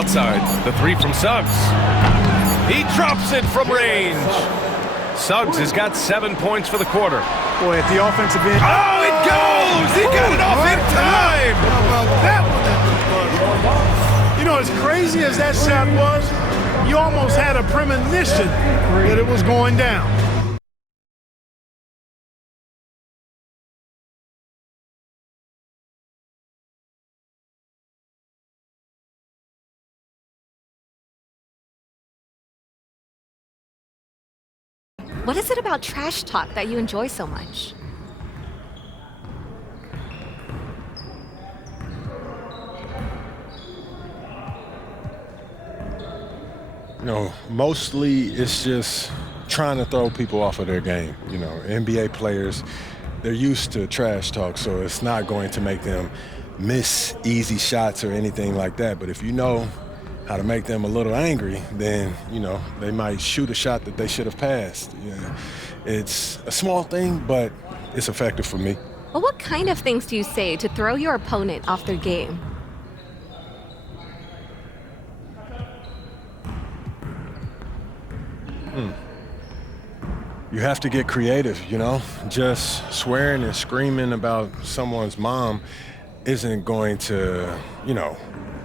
outside. The three from Suggs. He drops it from range. Suggs has got 7 points for the quarter. Boy, at the offensive end. Oh, it goes! He got it off in time! How about that one? You know, as crazy as that shot was, you almost had a premonition that it was going down. What is it about trash talk that you enjoy so much? You know, mostly it's just trying to throw people off of their game. You know, NBA players, they're used to trash talk, so it's not going to make them miss easy shots or anything like that. But if you know how to make them a little angry, then, you know, they might shoot a shot that they should have passed. Yeah. It's a small thing, but it's effective for me. Well, what kind of things do you say to throw your opponent off their game? You have to get creative, you know? Just swearing and screaming about someone's mom isn't going to, you know,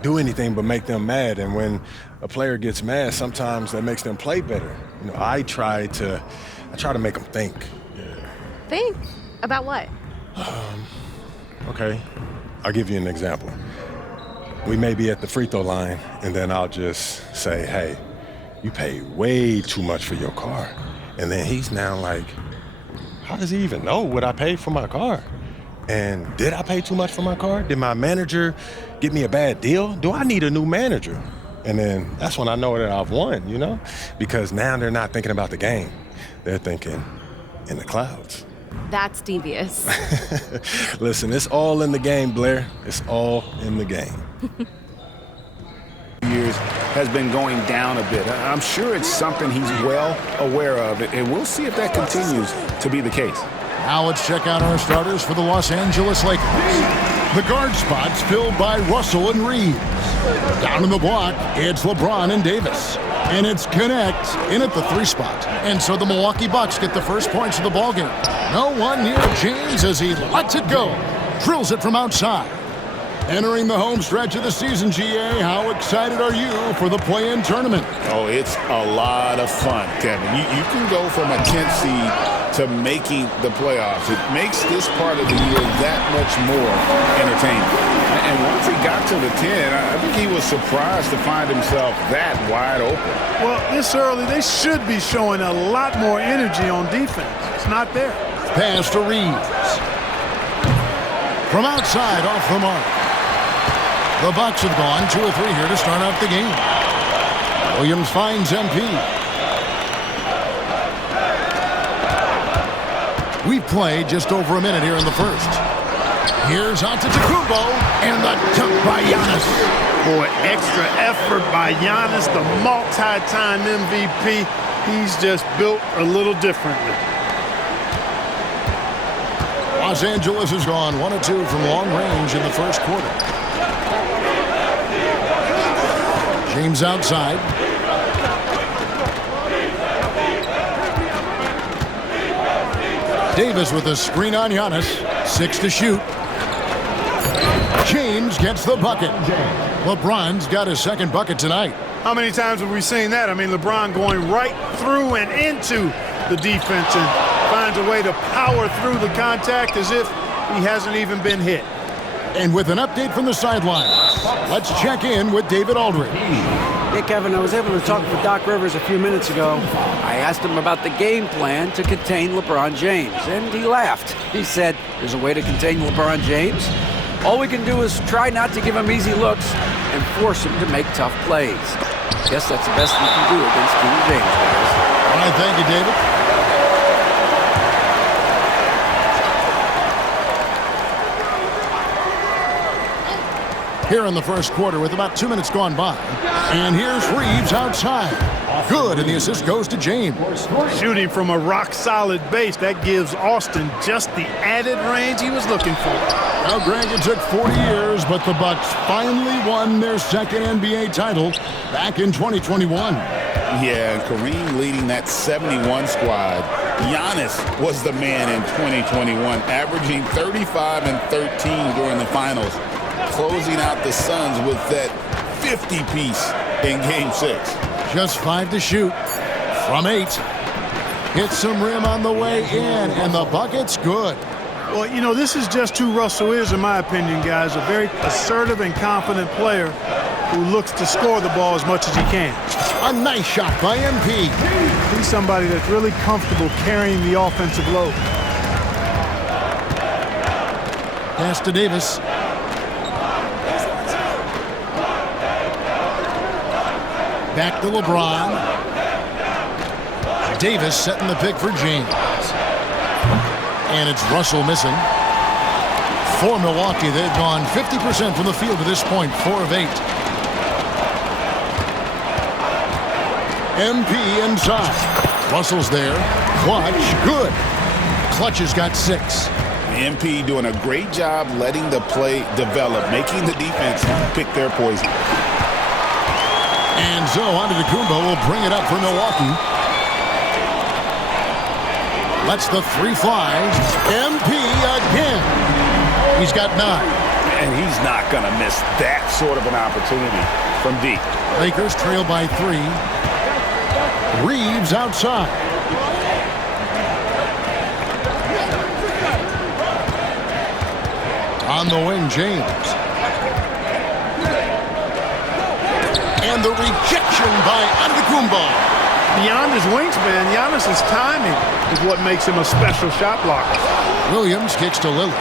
do anything but make them mad. And when a player gets mad, sometimes that makes them play better. You know, I try to make them think. Yeah. Think? About what? Okay, I'll give you an example. We may be at the free throw line, and then I'll just say, hey, you paid way too much for your car. And then he's now like, how does he even know what I paid for my car? And did I pay too much for my car? Did my manager give me a bad deal? Do I need a new manager? And then that's when I know that I've won, you know? Because now they're not thinking about the game. They're thinking in the clouds. That's devious. Listen, it's all in the game, Blair. It's all in the game. Years has been going down a bit. I'm sure it's something he's well aware of, and we'll see if that continues to be the case. Now let's check out our starters for the Los Angeles Lakers. The guard spots filled by Russell and Reeves. Down in the block, it's LeBron and Davis. And it's Connect in at the 3 spot. And so the Milwaukee Bucks get the first points of the ballgame. No one near James as he lets it go. Drills it from outside. Entering the home stretch of the season, GA, how excited are you for the play-in tournament? Oh, it's a lot of fun, Kevin. You can go from a 10th seed to making the playoffs. It makes this part of the year that much more entertaining. And once he got to the 10, I think he was surprised to find himself that wide open. Well, this early, they should be showing a lot more energy on defense. It's not there. Pass to Reeves. From outside, off the mark. The Bucks have gone 2 or 3 here to start out the game. Williams finds MP. We've played just over a minute here in the first. Here's Antetokounmpo, and the dunk by Giannis. Boy, extra effort by Giannis, the multi-time MVP. He's just built a little differently. Los Angeles has gone 1 or 2 from long range in the first quarter. James outside. Davis with a screen on Giannis. 6 to shoot. James gets the bucket. LeBron's got his second bucket tonight. How many times have we seen that? I mean, LeBron going right through and into the defense and finds a way to power through the contact as if he hasn't even been hit. And with an update from the sidelines, let's check in with David Aldridge. Hey, Kevin, I was able to talk with Doc Rivers a few minutes ago. I asked him about the game plan to contain LeBron James, and he laughed. He said, there's a way to contain LeBron James. All we can do is try not to give him easy looks and force him to make tough plays. Guess that's the best we can do against King James, guys. All right, thank you, David. here in the first quarter with about 2 minutes gone by. And here's Reeves outside. Good, and the assist goes to James. Shooting from a rock-solid base, that gives Austin just the added range he was looking for. Now, Greg, it took 40 years, but the Bucks finally won their second NBA title back in 2021. Yeah, and Kareem leading that 71 squad. Giannis was the man in 2021, averaging 35 and 13 during the finals, closing out the Suns with that 50-piece in Game 6. Just 5 to shoot from 8. Hit some rim on the way in, and the bucket's good. Well, you know, this is just who Russell is, in my opinion, guys. A very assertive and confident player who looks to score the ball as much as he can. A nice shot by MP. He's somebody that's really comfortable carrying the offensive load. Pass to Davis. Back to LeBron. Davis setting the pick for James. And it's Russell missing. For Milwaukee, they've gone 50% from the field to this point, 4 of 8. MP inside. Russell's there. Clutch, good. Clutch has got 6. MP doing a great job letting the play develop, making the defense pick their poison. And so Antetokounmpo will bring it up for Milwaukee. Lets the 3 fly. MP again. He's got 9. And he's not going to miss that sort of an opportunity from deep. Lakers trail by 3. Reeves outside. On the wing, James. And the rejection by Antetokounmpo. Beyond his wingspan, Giannis's timing is what makes him a special shot blocker. Williams kicks to Lillard.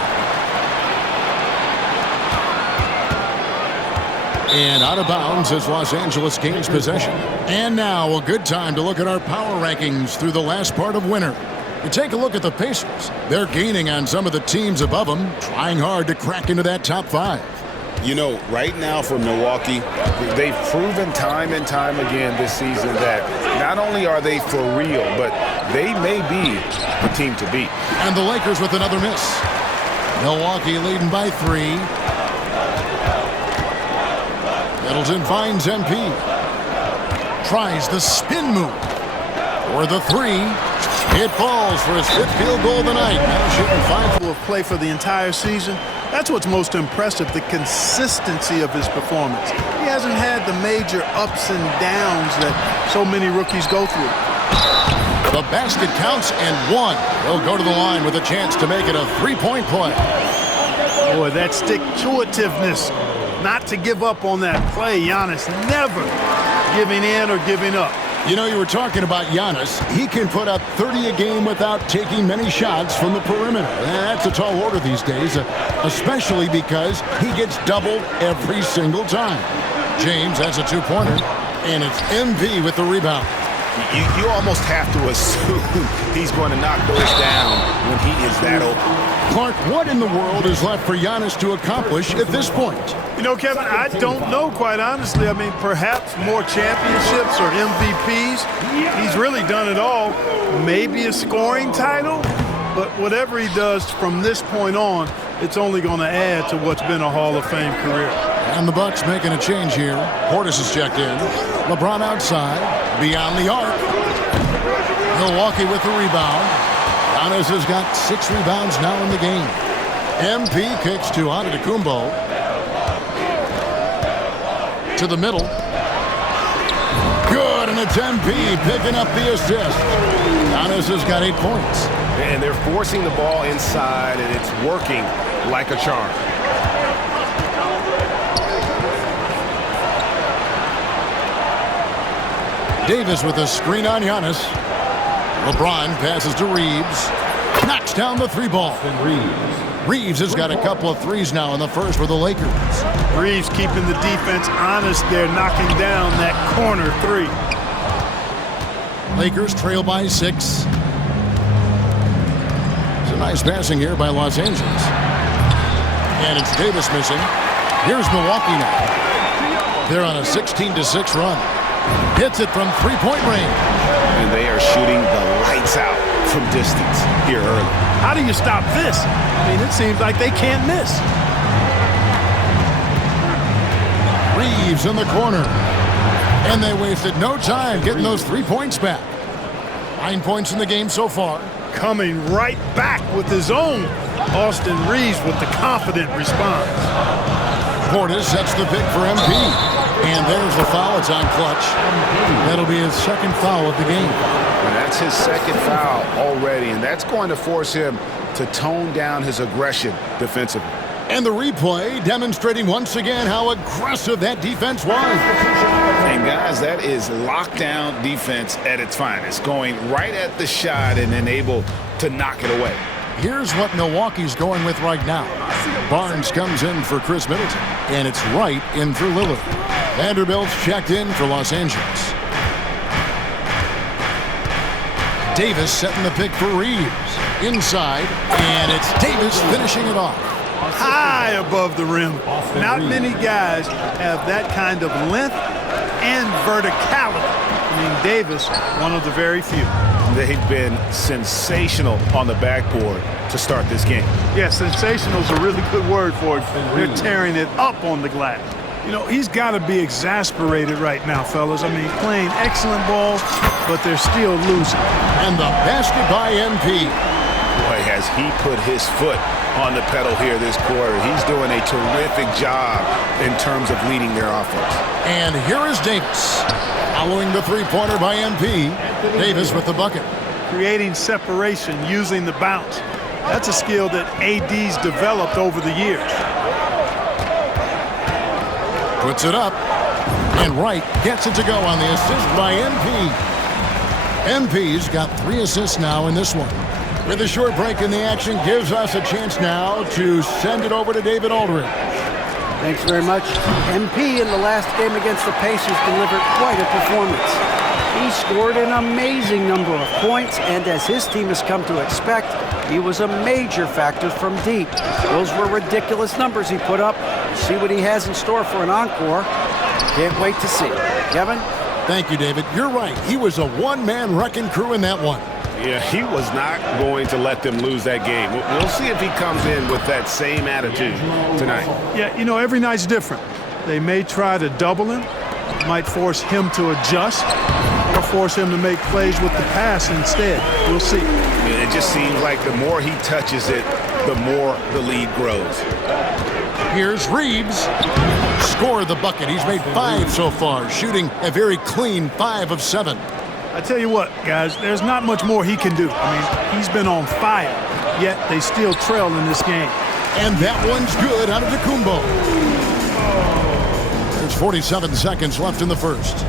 And out of bounds as Los Angeles gains possession. And now a good time to look at our power rankings through the last part of winter. You take a look at the Pacers. They're gaining on some of the teams above them, trying hard to crack into that top 5. You know, right now for Milwaukee, they've proven time and time again this season that not only are they for real, but they may be the team to beat. And the Lakers with another miss. Milwaukee leading by 3. Middleton finds MP. Tries the spin move. Or the 3. It falls for his 5th field goal of the night. Now shooting 5. Of play for the entire season. That's what's most impressive, the consistency of his performance. He hasn't had the major ups and downs that so many rookies go through. The basket counts and 1. He'll go to the line with a chance to make it a 3-point play. Boy, that stick-to-itiveness, not to give up on that play. Giannis never giving in or giving up. You know, you were talking about Giannis. He can put up 30 a game without taking many shots from the perimeter. That's a tall order these days, especially because he gets doubled every single time. James has a 2-pointer, and it's MP with the rebound. You almost have to assume he's going to knock those down when he is that open. Clark, what in the world is left for Giannis to accomplish at this point? You know, Kevin, I don't know, quite honestly. I mean, perhaps more championships or MVPs. He's really done it all. Maybe a scoring title. But whatever he does from this point on, it's only going to add to what's been a Hall of Fame career. And the Bucks making a change here. Portis is checked in. LeBron outside. Beyond the arc. Milwaukee with the rebound. Giannis has got 6 rebounds now in the game. MP kicks to Antetokounmpo. To the middle. Good, and it's MP picking up the assist. Giannis has got 8 points. And they're forcing the ball inside, and it's working like a charm. Davis with a screen on Giannis. LeBron passes to Reeves. Knocks down the 3-ball. Reeves has got a couple of threes now in the first for the Lakers. Reeves keeping the defense honest there, knocking down that corner 3. Lakers trail by 6. It's a nice passing here by Los Angeles. And it's Davis missing. Here's Milwaukee now. They're on a 16-6 run. Hits it from three-point range. And they are shooting the lights out from distance here early. How do you stop this? I mean, it seems like they can't miss. Reeves in the corner. And they wasted no time getting those 3 points back. 9 points in the game so far. Coming right back with his own. Austin Reeves with the confident response. Portis sets the pick for MP. And there's the foul. It's on Clutch. That'll be his second foul of the game. And that's his second foul already, and that's going to force him to tone down his aggression defensively. And the replay demonstrating once again how aggressive that defense was. And guys, that is lockdown defense at its finest, going right at the shot and then able to knock it away. Here's what Milwaukee's going with right now. Barnes comes in for Chris Middleton, and it's Wright in for Lillard. Vanderbilt's checked in for Los Angeles. Davis setting the pick for Reeves. Inside, and it's Davis finishing it off. High above the rim. Not many guys have that kind of length and verticality. I mean, Davis, one of the very few. They've been sensational on the backboard to start this game. Yeah, sensational is a really good word for it. They're tearing it up on the glass. You know, he's got to be exasperated right now, fellas. I mean, playing excellent ball, but they're still losing. And the basket by MP. Boy, has he put his foot on the pedal here this quarter. He's doing a terrific job in terms of leading their offense. And here is Davis. Following the three-pointer by MP. Davis with the bucket. Creating separation using the bounce. That's a skill that AD's developed over the years. Puts it up. And Wright gets it to go on the assist by MP. MP's got 3 assists now in this one. With a short break in the action, gives us a chance now to send it over to David Aldridge. Thanks very much. MP in the last game against the Pacers delivered quite a performance. He scored an amazing number of points, and as his team has come to expect, he was a major factor from deep. Those were ridiculous numbers he put up. See what he has in store for an encore. Can't wait to see. Kevin? Thank you, David. You're right. He was a one-man wrecking crew in that one. Yeah, he was not going to let them lose that game. We'll see if he comes in with that same attitude tonight. Yeah, you know, every night's different. They may try to double him, might force him to adjust, or force him to make plays with the pass instead. We'll see. It just seems like the more he touches it, the more the lead grows. Here's Reeves. Scored the bucket. He's made 5 so far, shooting a very clean 5 of 7. I tell you what, guys, there's not much more he can do. I mean, he's been on fire, yet they still trail in this game. And that one's good out of Kumbo. There's 47 seconds left in the first.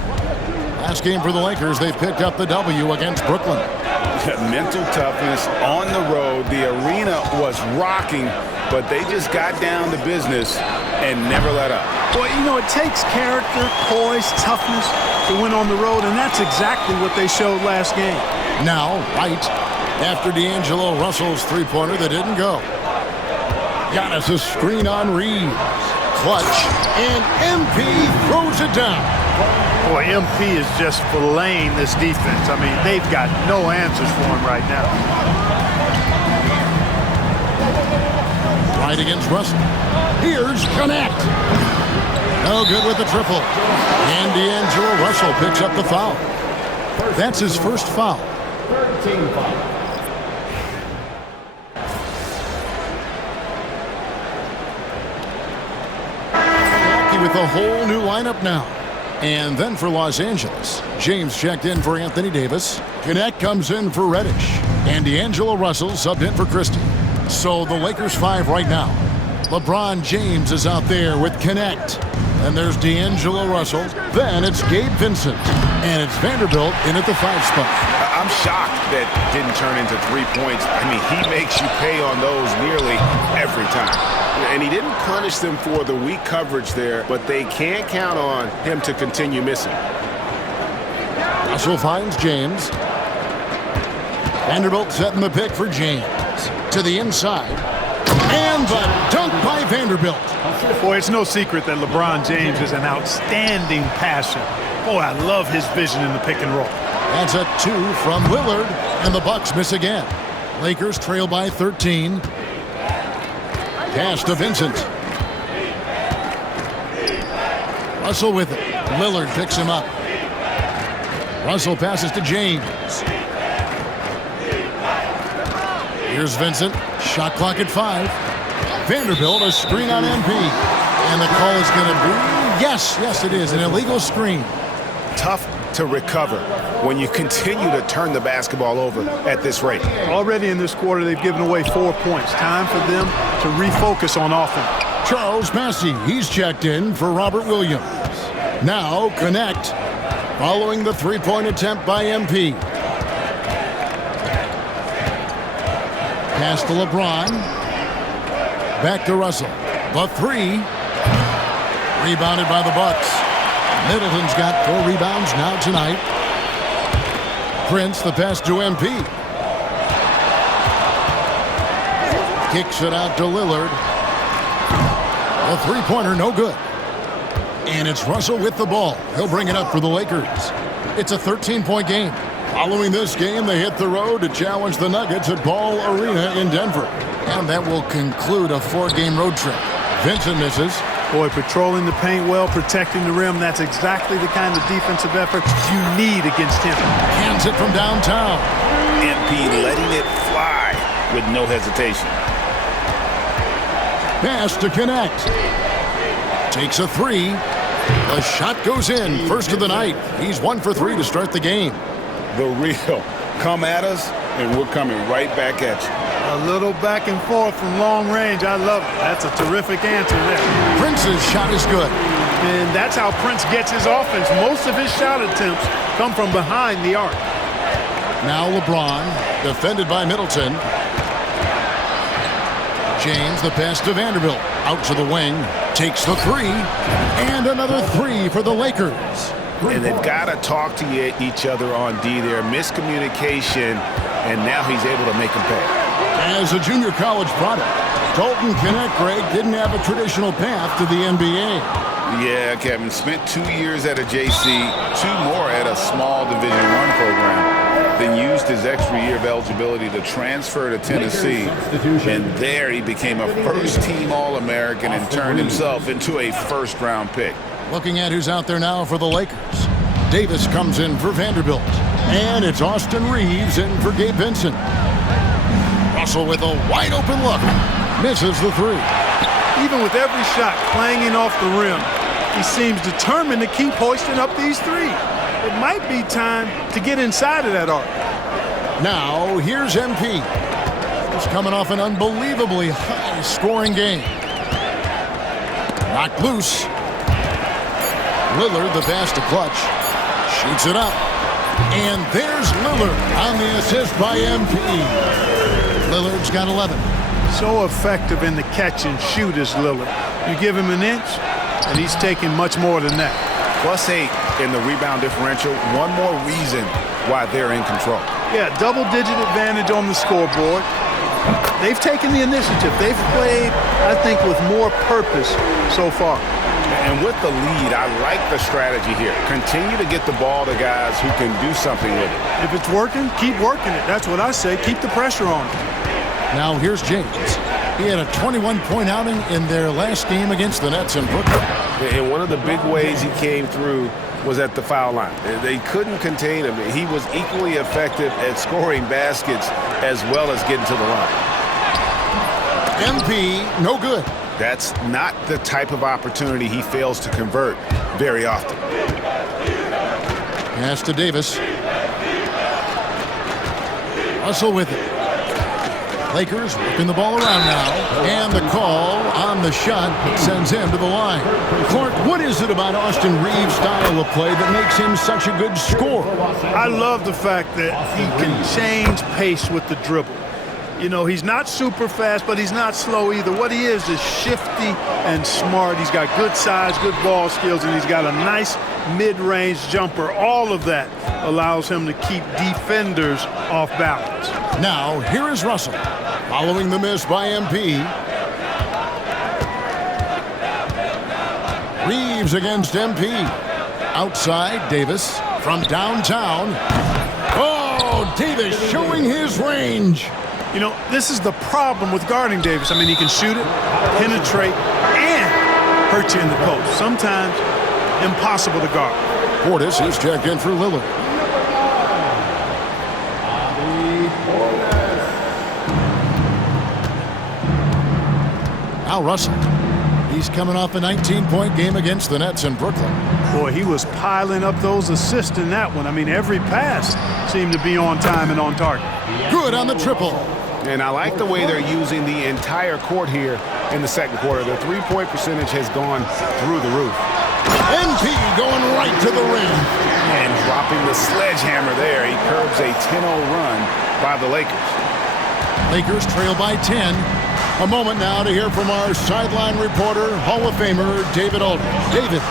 Last game for the Lakers, they picked up the W against Brooklyn. Mental toughness on the road. The arena was rocking, but they just got down to business and never let up. Well, you know, it takes character, poise, toughness to win on the road, and that's exactly what they showed last game. Now, Wright, after D'Angelo Russell's three-pointer that didn't go. Giannis a screen on Reeves. Clutch, and MP throws it down. Boy, MP is just filleting this defense. I mean, they've got no answers for him right now. Right against Russell. Here's Connect. No good with the triple. And D'Angelo Russell picks up the foul. That's his first foul. 13 foul. With a whole new lineup now. And then for Los Angeles, James checked in for Anthony Davis. Connect comes in for Reddish. And D'Angelo Russell subbed in for Christie. So the Lakers 5 right now. LeBron James is out there with Connect. And there's D'Angelo Russell. Then it's Gabe Vincent. And it's Vanderbilt in at the 5 spot. I'm shocked that didn't turn into 3 points. I mean, he makes you pay on those nearly every time. And he didn't punish them for the weak coverage there, but they can't count on him to continue missing. Russell finds James. Vanderbilt setting the pick for James. To the inside. And the dunk by Vanderbilt. Boy, it's no secret that LeBron James is an outstanding passer. Boy, I love his vision in the pick and roll. That's a 2 from Lillard, and the Bucks miss again. Lakers trail by 13. Pass to Vincent. Russell with it. Lillard picks him up. Russell passes to James. Here's Vincent. Shot clock at 5. Vanderbilt, a screen on MP. And the call is going to be, yes, it is, an illegal screen. Tough to recover when you continue to turn the basketball over at this rate. Already in this quarter, they've given away 4 points. Time for them to refocus on offense. Charles Massey, he's checked in for Robert Williams. Now connect following the three-point attempt by MP. Pass to LeBron. Back to Russell. The 3. Rebounded by the Bucks. Middleton's got 4 rebounds now tonight. Prince, the pass to MP. Kicks it out to Lillard. A three-pointer, no good. And it's Russell with the ball. He'll bring it up for the Lakers. It's a 13-point game. Following this game, they hit the road to challenge the Nuggets at Ball Arena in Denver. And that will conclude a 4-game road trip. Vincent misses. Boy, patrolling the paint well, protecting the rim. That's exactly the kind of defensive effort you need against him. Hands it from downtown. MP letting it fly with no hesitation. Pass to connect. Takes a 3. The shot goes in. First of the night. He's 1 for 3 to start the game. The real come at us, and we're coming right back at you. A little back and forth from long range. I love it. That's a terrific answer there. Prince's shot is good. And that's how Prince gets his offense. Most of his shot attempts come from behind the arc. Now LeBron, defended by Middleton. James, the pass to Vanderbilt. Out to the wing. Takes the 3. And another 3 for the Lakers. And they've got to talk to each other on D there. Miscommunication, and now he's able to make them pay. As a junior college product, Dalton Knecht, Greg, didn't have a traditional path to the NBA. Yeah, Kevin. Spent 2 years at a JC, 2 more at a small Division I program. Then used his extra year of eligibility to transfer to Tennessee. And there he became a first-team All-American and turned himself into a first-round pick. Looking at who's out there now for the Lakers. Davis comes in for Vanderbilt. And it's Austin Reeves in for Gabe Vincent. Russell with a wide-open look. Misses the 3. Even with every shot clanging off the rim, he seems determined to keep hoisting up these 3. It might be time to get inside of that arc. Now, here's MP. He's coming off an unbelievably high-scoring game. Knocked loose. Lillard, the pass to Clutch. Shoots it up. And there's Lillard on the assist by MP. Lillard's got 11. So effective in the catch and shoot is Lillard. You give him an inch, and he's taking much more than that. +8 in the rebound differential. One more reason why they're in control. Yeah, double-digit advantage on the scoreboard. They've taken the initiative. They've played, I think, with more purpose so far. And with the lead, I like the strategy here. Continue to get the ball to guys who can do something with it. If it's working, keep working it. That's what I say. Keep the pressure on it. Now here's James. He had a 21-point outing in their last game against the Nets in Brooklyn. And one of the big ways he came through was at the foul line. They couldn't contain him. He was equally effective at scoring baskets as well as getting to the line. MP, no good. That's not the type of opportunity he fails to convert very often. Pass to Davis. Russell with it. Lakers working the ball around now. And the call on the shot sends him to the line. Clark, what is it about Austin Reeves' style of play that makes him such a good scorer? I love the fact that he can change pace with the dribble. You know, he's not super fast, but he's not slow either. What he is shifty and smart. He's got good size, good ball skills, and he's got a nice mid-range jumper. All of that allows him to keep defenders off balance. Now, here is Russell. Following the miss by MP. Reeves against MP. Outside, Davis from downtown. Oh, Davis showing his range. You know, this is the problem with guarding Davis. I mean, he can shoot it, penetrate, and hurt you in the post. Sometimes impossible to guard. Portis is checked in for Lillard. Al Russell. He's coming off a 19-point game against the Nets in Brooklyn. Boy, he was piling up those assists in that one. I mean, every pass seemed to be on time and on target. Good on the triple. And I like the way they're using the entire court here in the second quarter. The three-point percentage has gone through the roof. NP going right to the rim. And dropping the sledgehammer there. He curbs a 10-0 run by the Lakers. Lakers trail by 10. A moment now to hear from our sideline reporter, Hall of Famer David Aldridge. David.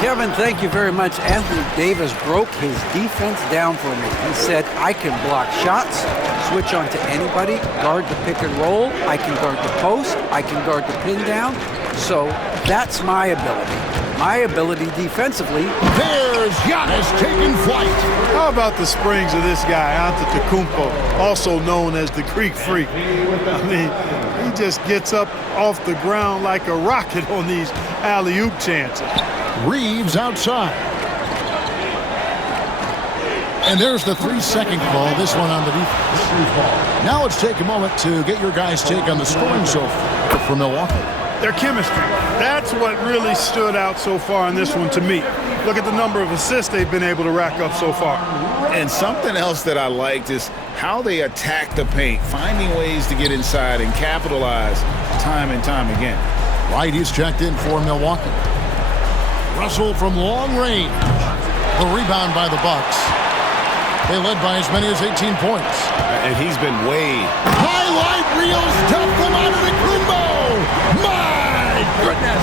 Kevin, thank you very much. Anthony Davis broke his defense down for me. He said, I can block shots, switch on to anybody, guard the pick and roll, I can guard the post, I can guard the pin down. So that's my ability. My ability defensively. There's Giannis taking flight. How about the springs of this guy, Antetokounmpo, also known as the Greek Freak? I mean, he just gets up off the ground like a rocket on these alley-oop chances. Reeves outside. And there's the 3-second call, this one on the defense. Now let's take a moment to get your guys' take on the scoring so far for Milwaukee. Their chemistry. That's what really stood out so far in this one to me. Look at the number of assists they've been able to rack up so far. And something else that I liked is how they attack the paint, finding ways to get inside and capitalize time and time again. White is checked in for Milwaukee. Russell from long range. The rebound by the Bucks. They led by as many as 18 points. And he's been way. Highlight reels tough from Antetokounmpo. My goodness.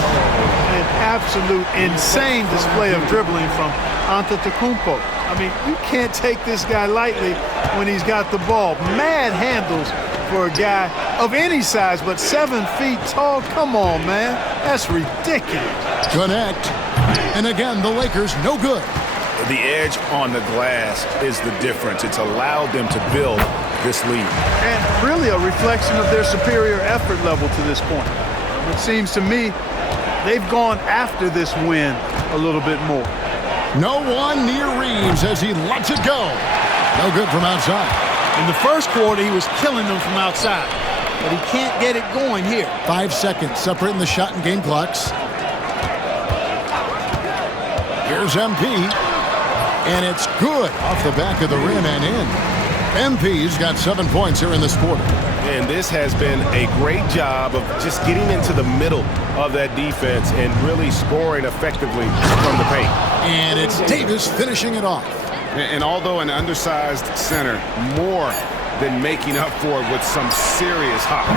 An absolute insane display of dribbling from Antetokounmpo. I mean, you can't take this guy lightly when he's got the ball. Mad handles for a guy of any size, but 7 feet tall. Come on, man. That's ridiculous. Connect. And again, the Lakers no good. The edge on the glass is the difference. It's allowed them to build this lead. And really a reflection of their superior effort level to this point. It seems to me they've gone after this win a little bit more. No one near Reeves as he lets it go. No good from outside. In the first quarter, he was killing them from outside, but he can't get it going here. 5 seconds separating the shot and game clocks. Here's MP, and it's good off the back of the rim and in. MP's got 7 points here in this quarter. And this has been a great job of just getting into the middle of that defense and really scoring effectively from the paint. And it's Davis finishing it off. And although an undersized center, more than making up for it with some serious hops.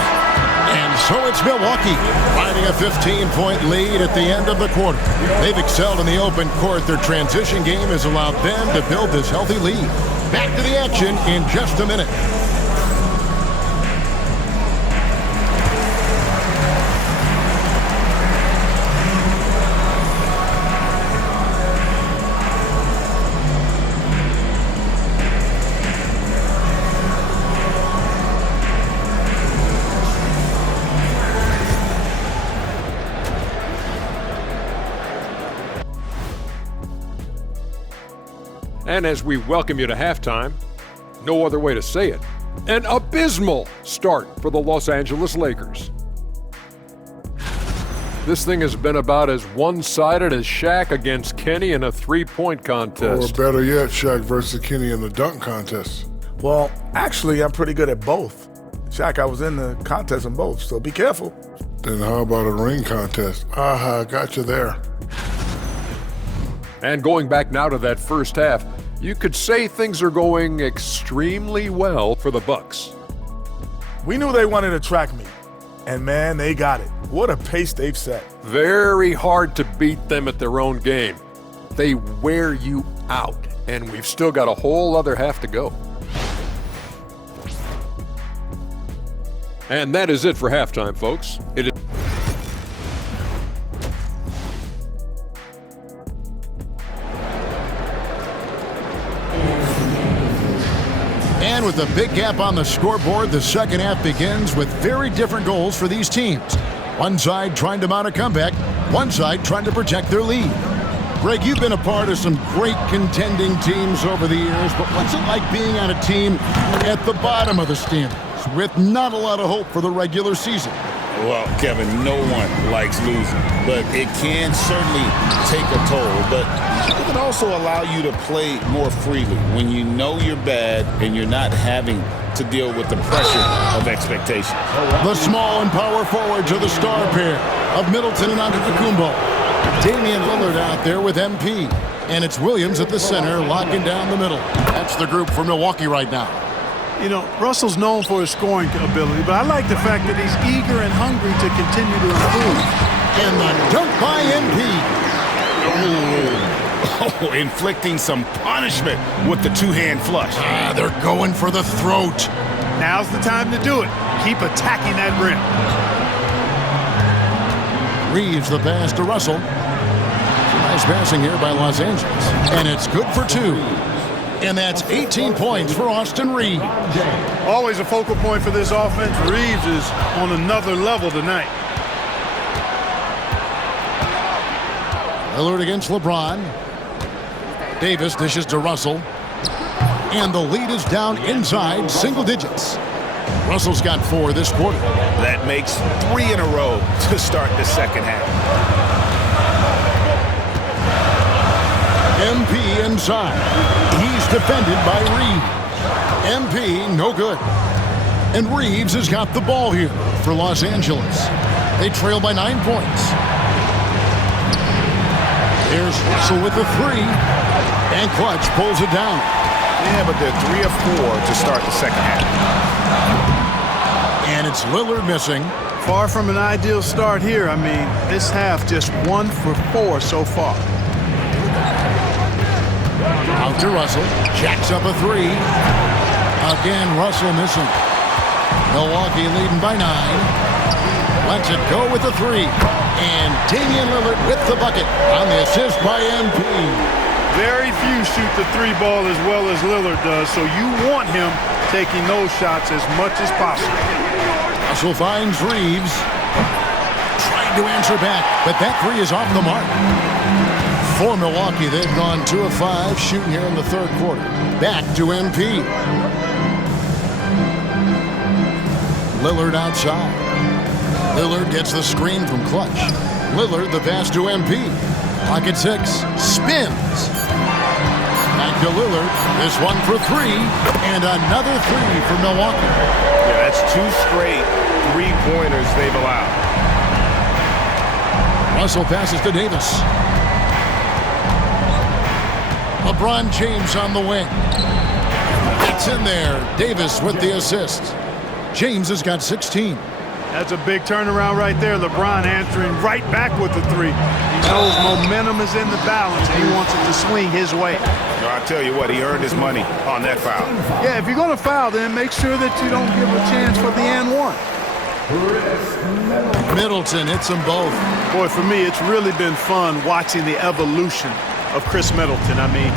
And so it's Milwaukee finding a 15-point lead at the end of the quarter. They've excelled in the open court. Their transition game has allowed them to build this healthy lead. Back to the action in just a minute. And as we welcome you to halftime, no other way to say it, an abysmal start for the Los Angeles Lakers. This thing has been about as one-sided as Shaq against Kenny in a three-point contest. Or better yet, Shaq versus Kenny in the dunk contest. Well, actually, I'm pretty good at both. Shaq, I was in the contest in both, so be careful. Then how about a ring contest? Aha, got you there. And going back now to that first half, you could say things are going extremely well for the Bucks. We knew they wanted to track me, and man, they got it. What a pace they've set. Very hard to beat them at their own game. They wear you out, and we've still got a whole other half to go. And that is it for halftime, folks. a big gap on the scoreboard, the second half begins with very different goals for these teams. One side trying to mount a comeback, one side trying to protect their lead. Greg, you've been a part of some great contending teams over the years, but what's it like being on a team at the bottom of the standings with not a lot of hope for the regular season? Well, Kevin, no one likes losing, but it can certainly take a toll. But it can also allow you to play more freely when you know you're bad and you're not having to deal with the pressure of expectations. The small and power forwards are the star pair of Middleton and Antetokounmpo. Damian Lillard out there with MP. And it's Williams at the center locking down the middle. That's the group for Milwaukee right now. You know, Russell's known for his scoring ability, but I like the fact that he's eager and hungry to continue to improve. And the dunk by MP. Oh, inflicting some punishment with the two-hand flush. They're going for the throat. Now's the time to do it. Keep attacking that rim. Reeves the pass to Russell. Nice passing here by Los Angeles. And it's good for two. And that's 18 points for Austin Reeves. Always a focal point for this offense. Reeves is on another level tonight. Lillard against LeBron. Davis dishes to Russell. And the lead is down inside single digits. Russell's got 4 this quarter. That makes 3 in a row to start the second half. MP inside. He's defended by Reeves. MP, no good. And Reeves has got the ball here for Los Angeles. They trail by 9 points. There's Russell with the 3. And Clutch pulls it down. Yeah, but they're 3 of 4 to start the second half. And it's Lillard missing. Far from an ideal start here. I mean, this half just 1 for 4 so far. Out to Russell. Jacks up a 3. Again, Russell missing. Milwaukee leading by 9. Lets it go with the 3. And Damian Lillard with the bucket on the assist by MP. Very few shoot the 3 ball as well as Lillard does, so you want him taking those shots as much as possible. Russell finds Reeves. Trying to answer back, but that 3 is off the mark. For Milwaukee, they've gone 2 of 5 shooting here in the third quarter. Back to MP. Lillard outside. Lillard gets the screen from Clutch. Lillard the pass to MP. Clock at 6. Spins. Back to Lillard. This one for 3. And another 3 for Milwaukee. Yeah, that's 2 straight 3-pointers they've allowed. Russell passes to Davis. LeBron James on the wing. It's in there. Davis with the assist. James has got 16. That's a big turnaround right there. LeBron answering right back with the 3. He knows momentum is in the balance, and he wants it to swing his way. I'll tell you what, he earned his money on that foul. Yeah, if you're going to foul, then make sure that you don't give a chance for the and 1. Middleton hits them both. Boy, for me, it's really been fun watching the evolution of Chris Middleton. I mean,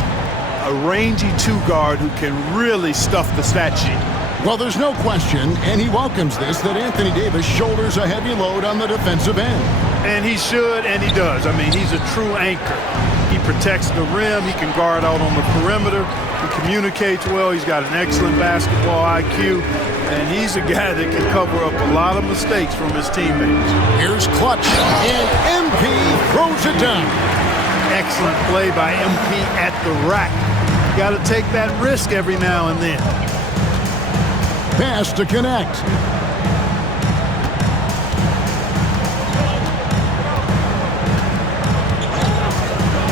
a rangy 2-guard who can really stuff the stat sheet. Well, there's no question, and he welcomes this, that Anthony Davis shoulders a heavy load on the defensive end. And he should, and he does. I mean, he's a true anchor. He protects the rim. He can guard out on the perimeter. He communicates well. He's got an excellent basketball IQ. And he's a guy that can cover up a lot of mistakes from his teammates. Here's Clutch, and MP throws it down. Excellent play by MP at the rack. Got to take that risk every now and then. Pass to connect.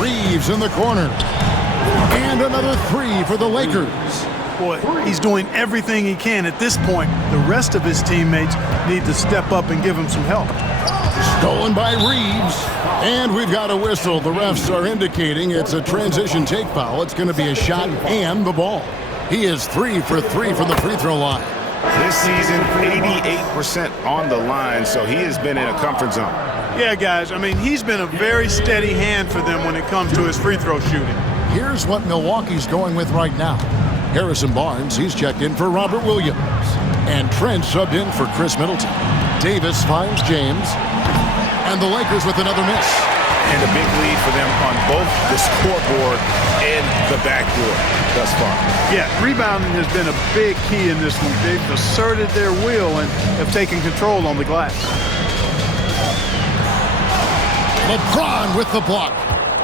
Reeves in the corner. And another 3 for the Lakers. Boy, he's doing everything he can at this point. The rest of his teammates need to step up and give him some help. Stolen by Reeves. And we've got a whistle. The refs are indicating it's a transition take foul. It's going to be a shot and the ball. He is 3 for 3 from the free throw line. This season, 88% on the line, so he has been in a comfort zone. Yeah, guys, I mean, he's been a very steady hand for them when it comes to his free throw shooting. Here's what Milwaukee's going with right now. Harrison Barnes, he's checked in for Robert Williams. And Trent subbed in for Chris Middleton. Davis finds James. And the Lakers with another miss. And a big lead for them on both the scoreboard and the backboard thus far. Yeah, rebounding has been a big key in this one. They've asserted their will and have taken control on the glass. LeBron with the block.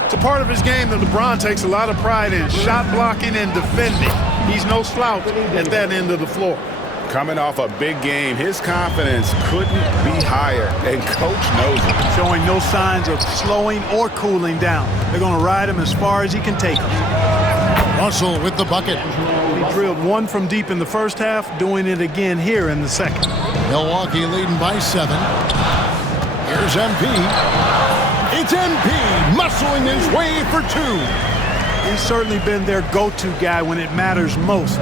It's a part of his game that LeBron takes a lot of pride in, shot blocking and defending. He's no slouch at that end of the floor. Coming off a big game, his confidence couldn't be higher, and Coach knows it. Showing no signs of slowing or cooling down. They're going to ride him as far as he can take him. Russell with the bucket. He drilled one from deep in the first half, doing it again here in the second. Milwaukee leading by 7. Here's MP. It's MP muscling his way for 2. He's certainly been their go-to guy when it matters most.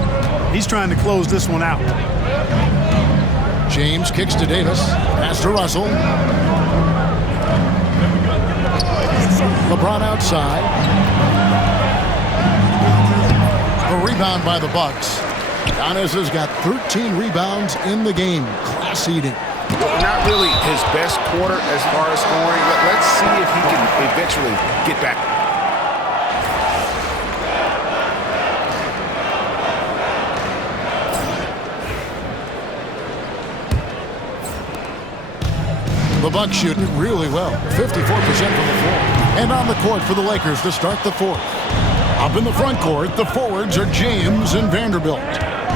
He's trying to close this one out. James kicks to Davis. Pass to Russell. LeBron outside. A rebound by the Bucks. Giannis has got 13 rebounds in the game. Class eating. Not really his best quarter as far as scoring. Let's see if he can eventually get back. The Bucks shooting really well, 54% from the floor. And on the court for the Lakers to start the fourth. Up in the front court, the forwards are James and Vanderbilt.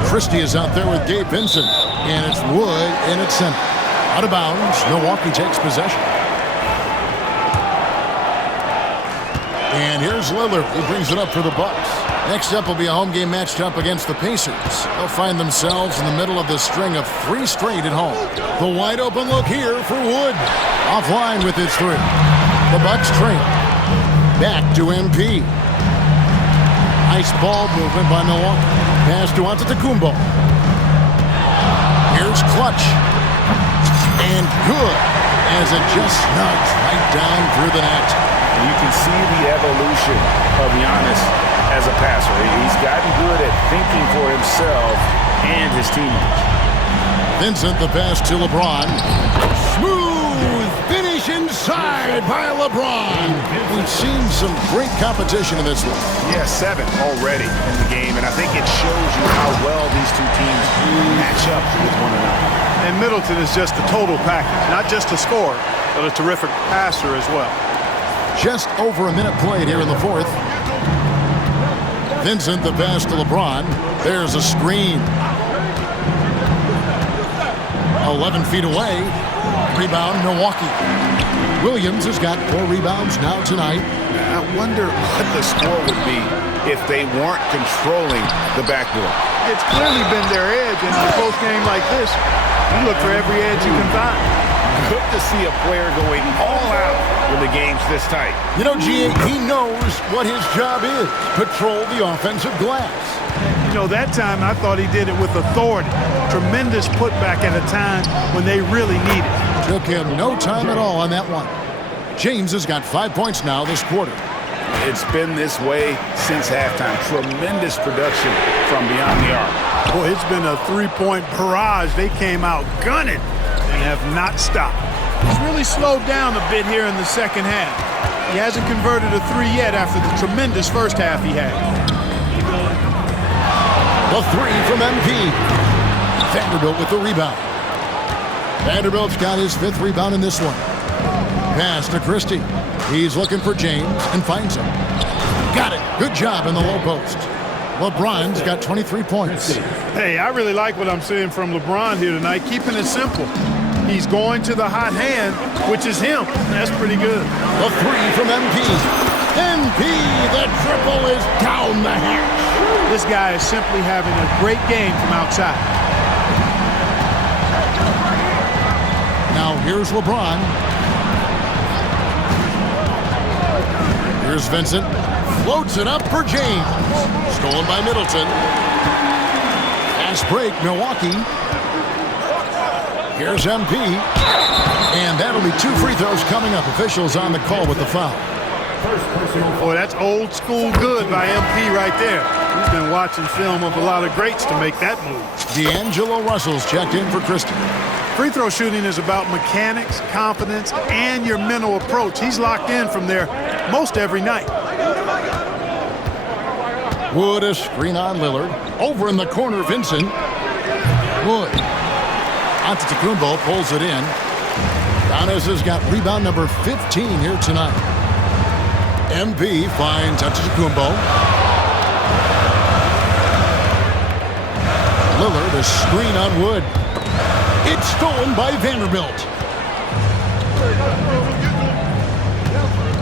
Christie is out there with Gabe Vincent, and it's Wood in its center. Out of bounds, Milwaukee takes possession. And here's Lillard, who brings it up for the Bucks. Next up will be a home game matched up against the Pacers. They'll find themselves in the middle of this string of 3 straight at home. The wide open look here for Wood. Offline with his 3. The Bucks trail. Back to MP. Nice ball movement by Milwaukee. Pass to Antetokounmpo. Here's Clutch. And good as it just snugs right down through the net. And you can see the evolution of Giannis as a passer. He's gotten good at thinking for himself and his teammates. Vincent, the pass to LeBron. Smooth finish inside by LeBron. We've seen some great competition in this one. Yeah, 7 already in the game, and I think it shows you how well these two teams match up with one another. And Middleton is just a total package, not just a scorer, but a terrific passer as well. Just over a minute played here in the fourth. Vincent, the pass to LeBron. There's a screen. 11 feet away. Rebound, Milwaukee. Williams has got 4 rebounds now tonight. I wonder what the score would be if they weren't controlling the backboard. It's clearly been their edge, and in a close game like this, you look for every edge you can find. Good to see a player going all out when the game's this tight. You know, G.A., he knows what his job is. Patrol the offensive glass. You know, that time I thought he did it with authority. Tremendous putback at a time when they really need it. Took him no time at all on that one. James has got 5 points now this quarter. It's been this way since halftime. Tremendous production from beyond the arc. Boy, it's been a 3-point barrage. They came out gunning and have not stopped. He's really slowed down a bit here in the second half. He hasn't converted a 3 yet after the tremendous first half he had. The 3 from MP. Vanderbilt with the rebound. Vanderbilt's got his 5th rebound in this one. Pass to Christie. He's looking for James and finds him. Got it. Good job in the low post. LeBron's got 23 points. Hey, I really like what I'm seeing from LeBron here tonight, keeping it simple. He's going to the hot hand, which is him. That's pretty good. The 3 from MP. MP, the triple is down the hatch. This guy is simply having a great game from outside. Now here's LeBron. Here's Vincent. Floats it up for James. Stolen by Middleton. Fast break, Milwaukee. Here's MP. And that'll be 2 free throws coming up. Officials on the call with the foul. Boy, that's old school good by MP right there. He's been watching film of a lot of greats to make that move. D'Angelo Russell's checked in for Christie. Free throw shooting is about mechanics, confidence, and your mental approach. He's locked in from there most every night. Wood, a screen on Lillard. Over in the corner, Vincent. Wood. Antetokounmpo pulls it in. Giannis has got rebound number 15 here tonight. MP finds Antetokounmpo. Lillard, a screen on Wood. It's stolen by Vanderbilt.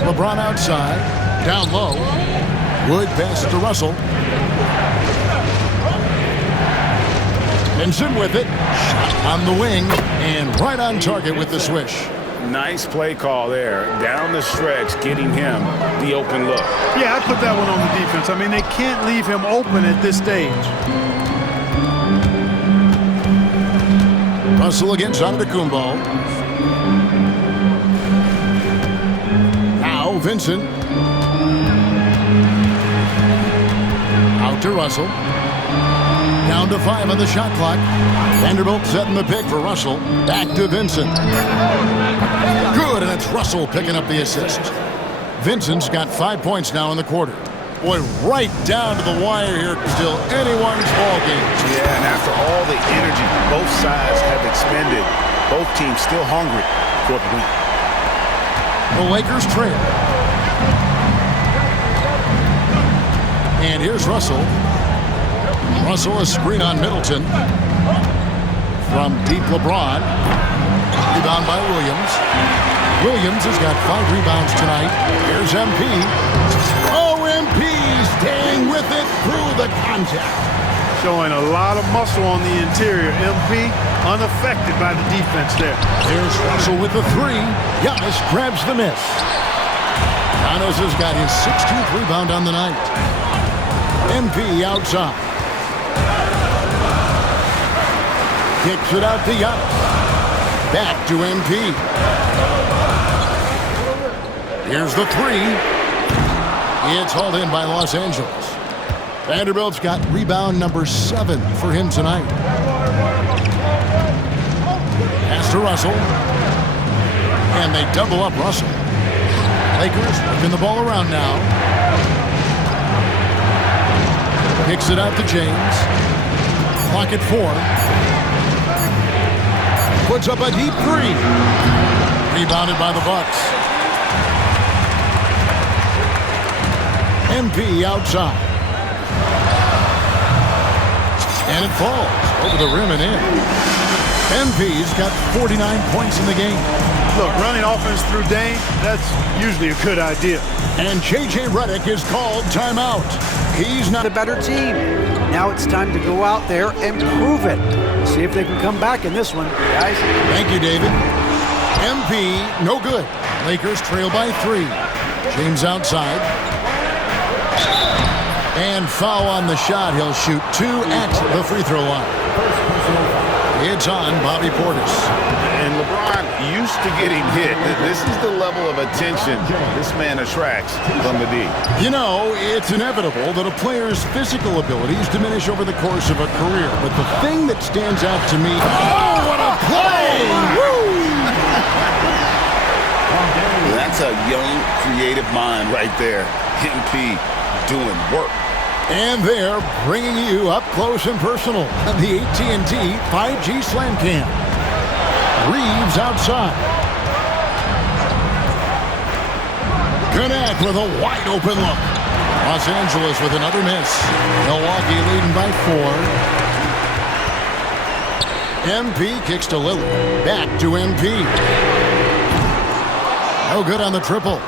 LeBron outside. Down low. Wood passes to Russell. Vincent with it. Shot on the wing. And right on target with the swish. Nice play call there. Down the stretch, getting him the open look. Yeah, I put that one on the defense. I mean, they can't leave him open at this stage. Russell against Antetokounmpo. Now Vincent. Out to Russell. Down to 5 on the shot clock. Vanderbilt setting the pick for Russell. Back to Vincent. Good, and it's Russell picking up the assist. Vincent's got 5 points now in the quarter. Boy, right down to the wire here. Still anyone's ball game. Yeah, and after all the energy both sides have expended, both teams still hungry for the win. The Lakers trail. And here's Russell. Russell, a screen on Middleton. From deep LeBron. Rebound by Williams. Williams has got 5 rebounds tonight. Here's MP. Oh, MP staying with it through the contact. Showing a lot of muscle on the interior. MP unaffected by the defense there. Here's Russell with the 3. Giannis grabs the miss. Giannis has got his 16th rebound on the night. MP outside. Kicks it out to Giannis. Back to MP. Here's the 3. It's hauled in by Los Angeles. Vanderbilt's got rebound number 7 for him tonight. Pass to Russell. And they double up Russell. Lakers working the ball around now. Kicks it out to James. Clock at 4. Puts up a deep 3. Rebounded by the Bucks. MP outside. And it falls over the rim and in. MP's got 49 points in the game. Look, running offense through Dame, that's usually a good idea. And J.J. Redick is called timeout. He's not The better team. Now it's time to go out there and prove it. See if they can come back in this one, guys. Thank you, David. MP, no good. Lakers trail by 3. James outside. And foul on the shot. He'll shoot 2 at the free throw line. It's on Bobby Portis. And LeBron used to getting hit. This is the level of attention this man attracts from the D. You know, it's inevitable that a player's physical abilities diminish over the course of a career. But the thing that stands out to me... Oh, what a play! Woo! That's a young, creative mind right there. MP doing work. And they're bringing you up close and personal on the AT&T 5G Slam Cam. Reeves outside. Connect with a wide open look. Los Angeles with another miss. Milwaukee leading by 4. MP kicks to Lillard. Back to MP. No good on the triple.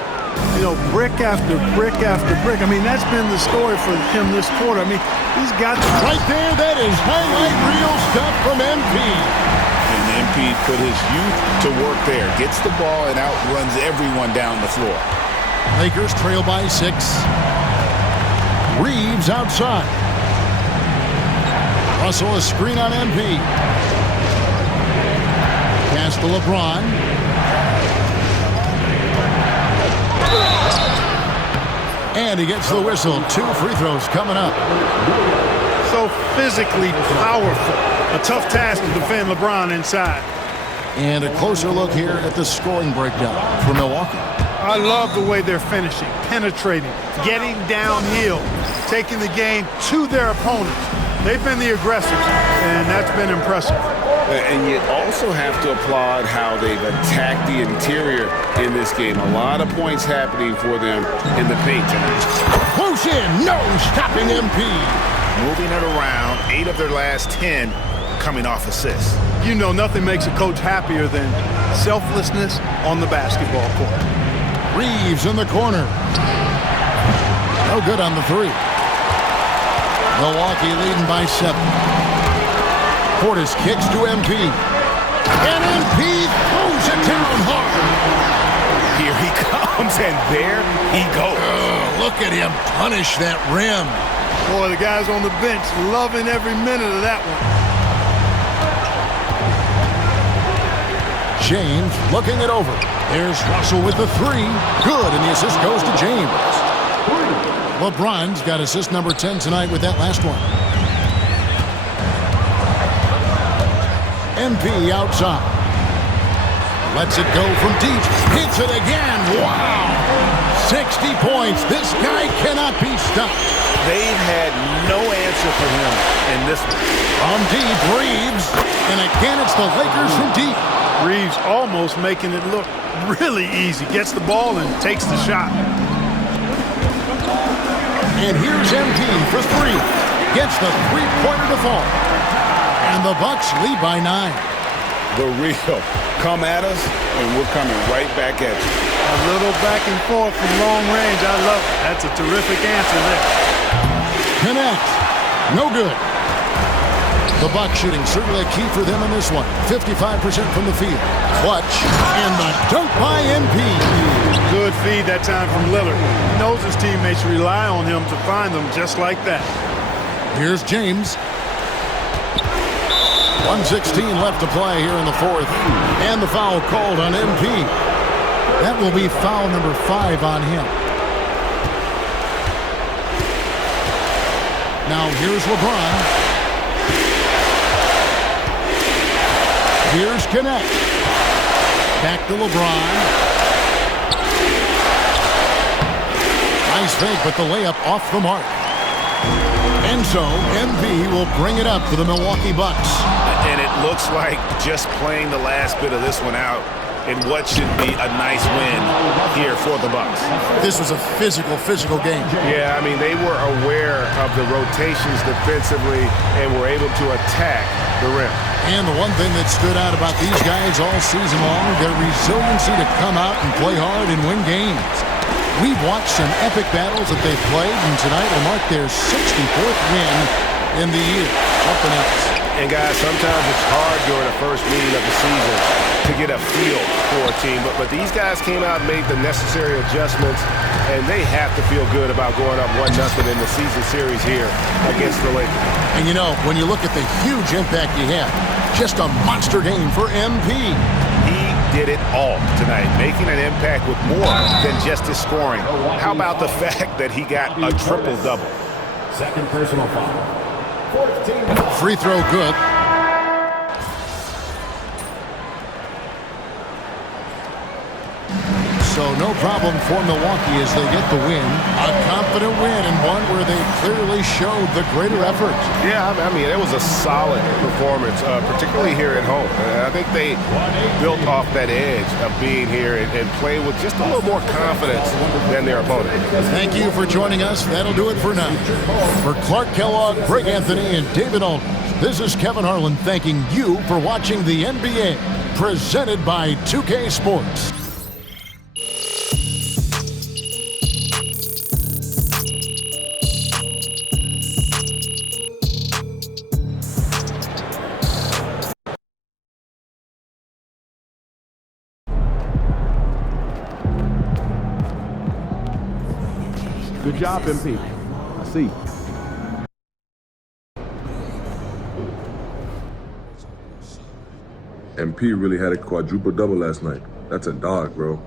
You know, brick after brick after brick. I mean, that's been the story for him this quarter. I mean, he's got right there. That is highlight reel stuff from MP. And MP put his youth to work there. Gets the ball and outruns everyone down the floor. Lakers trail by 6. Reeves outside. Russell a screen on MP. Pass to LeBron. And he gets the whistle. 2 free throws coming up. So physically powerful. A tough task to defend LeBron inside. And a closer look here at the scoring breakdown for Milwaukee. I love the way they're finishing, penetrating, getting downhill, taking the game to their opponents. They've been the aggressors, and that's been impressive. And you also have to applaud how they've attacked the interior in this game. A lot of points happening for them in the paint tonight. Close in, no stopping MP. Moving it around, 8 of their last 10 coming off assists. You know, nothing makes a coach happier than selflessness on the basketball court. Reeves in the corner. No good on the 3. Milwaukee leading by 7. Portis kicks to MP. And MP throws it down hard. Here he comes, and there he goes. Look at him punish that rim. Boy, the guys on the bench loving every minute of that one. James looking it over. There's Russell with the 3. Good, and the assist goes to James. LeBron's got assist number 10 tonight with that last one. MP outside. Lets it go from deep. Hits it again. Wow. 60 points. This guy cannot be stopped. They've had no answer for him in this one. From deep, Reeves. And again, it's the Lakers from deep. Reeves almost making it look really easy. Gets the ball and takes the shot. And here's MP for 3. Gets the three-pointer to fall. And the Bucks lead by 9. The real. Come at us, and we're coming right back at you. A little back and forth from long range. I love it. That's a terrific answer there. Connect. No good. The Bucks shooting certainly a key for them in this one. 55% from the field. Clutch. And the dunk by MP. Good feed that time from Lillard. He knows his teammates rely on him to find them just like that. Here's James. 1:16 left to play here in the 4th. And the foul called on MP. That will be foul number 5 on him. Now here's LeBron. Here's Connect. Back to LeBron. Nice fake, but the layup off the mark. And so, MB will bring it up for the Milwaukee Bucks. And it looks like just playing the last bit of this one out in what should be a nice win here for the Bucks. This was a physical game. Yeah, I mean, they were aware of the rotations defensively and were able to attack the rim. And the one thing that stood out about these guys all season long, their resiliency to come out and play hard and win games. We've watched some epic battles that they've played, and tonight will mark their 64th win in the year. Something else. And guys, sometimes it's hard during the first meeting of the season to get a feel for a team, but these guys came out and made the necessary adjustments, and they have to feel good about going up 1-0 in the season series here against the Lakers. And you know, when you look at the huge impact he had, just a monster game for MP. He did it all tonight, making an impact with more than just his scoring. How about the fact that he got a triple-double? Second personal foul. Free throw good. So no problem for Milwaukee as they get the win. A confident win and one where they clearly showed the greater effort. Yeah, I mean, it was a solid performance, particularly here at home. I think they built off that edge of being here and played with just a little more confidence than their opponent. Thank you for joining us. That'll do it for now. For Clark Kellogg, Greg Anthony, and David Aldridge, this is Kevin Harlan thanking you for watching the NBA, presented by 2K Sports. Good job, MP. I see. MP really had a quadruple double last night. That's a dog, bro.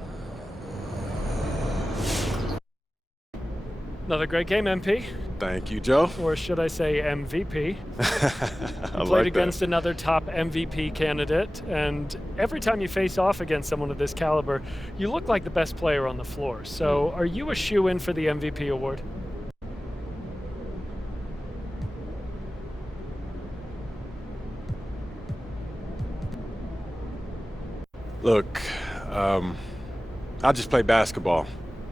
Another great game, MP. Thank you, Joe. Or should I say MVP. I You played against another top MVP candidate, and every time you face off against someone of this caliber, you look like the best player on the floor. So are you a shoe-in for the MVP award? Look, I just play basketball.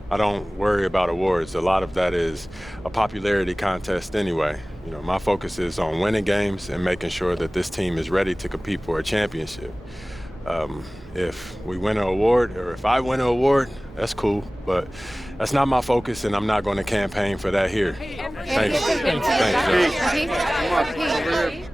I don't worry about awards. A lot of that is a popularity contest anyway. You know, my focus is on winning games and making sure that this team is ready to compete for a championship. If we win an award, or if I win an award, that's cool, but that's not my focus, and I'm not going to campaign for that here. Thanks. Thanks, Joe.